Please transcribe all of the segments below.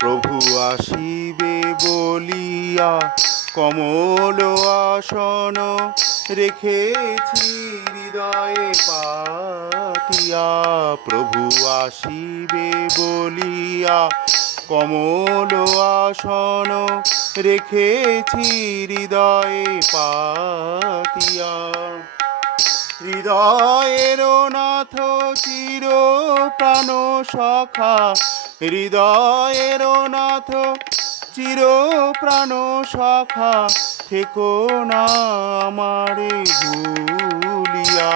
প্রভু আসিবে বলিয়া কমল আসন রেখেছি হৃদয়ে পাতিয়া। প্রভু আসিবে বলিয়া কমল আসন রেখেছি হৃদয়ে পাতিয়া। হৃদয়ের নাথ চির প্রাণ সখা হৃদয়ের নাথ চির প্রাণ সখা, থেকো না আমারে ভুলিয়া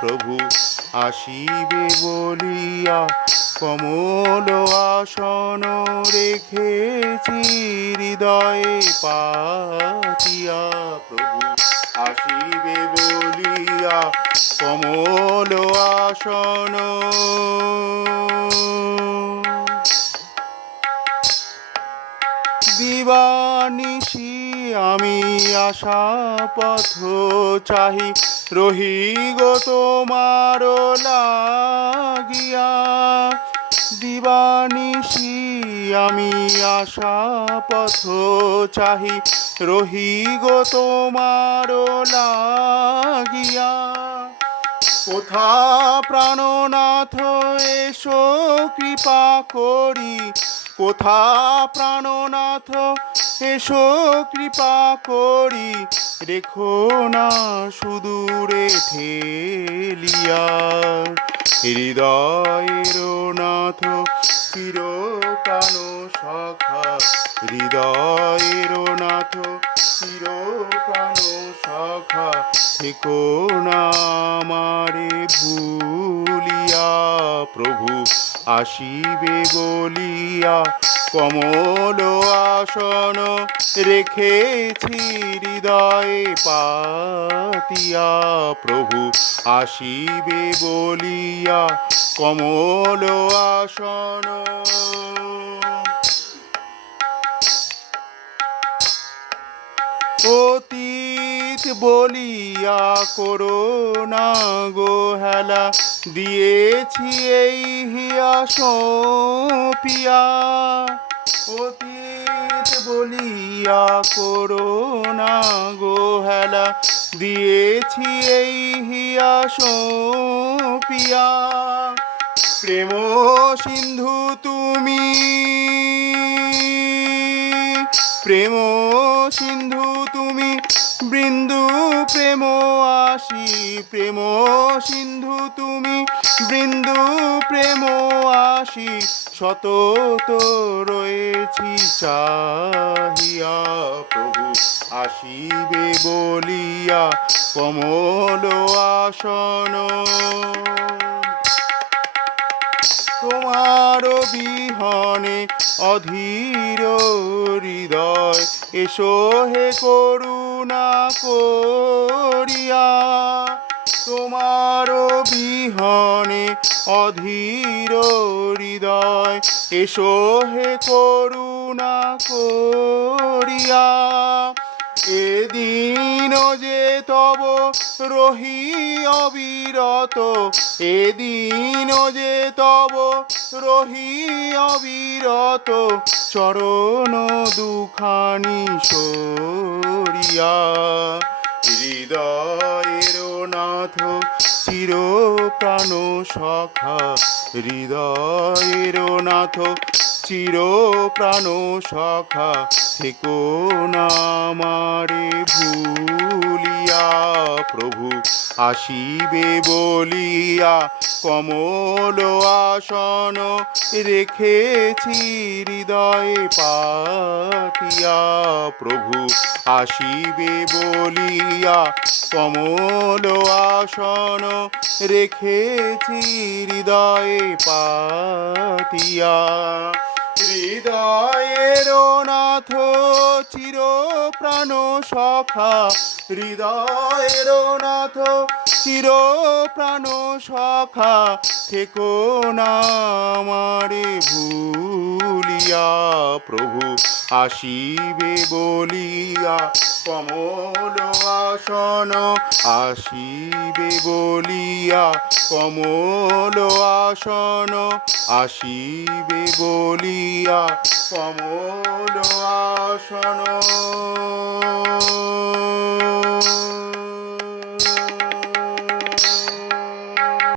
প্রভু। আসিবে বলিয়া কমল আসন রেখেছি হৃদয়ে পাতিয়া প্রভু। আসিবে বলিয়া কমল আসন দিবানিশি আমি আশা পথ চাহি, রহি গো তোমার লাগিয়া। দিবানিশি আমি আশা পথ চাহি, রহি গো তোমার লাগিয়া। কোথা প্রাণনাথ, এসো কৃপা করি কোথা প্রাণনাথ? এসো কৃপা করি, রেখো না সুদূরে ঠেলিয়া। হৃদয়ের নাথ চির প্রাণ সখা। হৃদয়ের নাথ চির প্রাণ সখা। থেকো না আমারে ভুলিয়া। প্রভু আসিবে বলিয়া কমল আসন রেখেছি হৃদয়ে পাতিয়া প্রভু আসিবে বলিয়া কমল আসন অতীত বলিয়া করোনা গো হেলা, দিয়েছি এই হিয়া সোপিয়া অতীত বলিয়া করোনা গো হেলা, দিয়েছি এই হিয়া সোপিয়া প্রেম সিন্ধু তুমি, প্রেম সিন্ধু বৃন্দু প্রেম আসি প্রেম সিন্ধু তুমি। বৃন্দু প্রেম আসি সতত রয়েছি চাহিয়া প্রভু। আসিবে বলিয়া কমল আসন। তোমার বিহনে অধীর হৃদয়, এসো হে করুণা করিয়া তোমার বিহনে অধীর হৃদয় এসো হে করুণা করিয়া। এদিন যে তব রহি অবিরত, এদিন যে তব রহি অবিরত, চরণ দুখানি সরিয়া। হৃদয়ের নাথ চির প্রাণ সখা, হৃদয়ের নাথ চির প্রাণ সখা, থেকো না আমারে ভুলিয়া। প্রভু আসিবে বলিয়া কমল আসন রেখেছি হৃদয়ে পাতিয়া। প্রভু আসিবে বলিয়া কমল আসন রেখেছি হৃদয়ে পাতিয়া। হৃদয়ের নাথ চির প্রাণ সখা হৃদয়ের নাথ চির প্রাণ সখা, থেকো না ভুলিয়া। প্রভু আসিবে বলিয়া, কমল আসন আসিবে বলিয়া, কমল আসন আসিবে বলিয়া, কমল আসন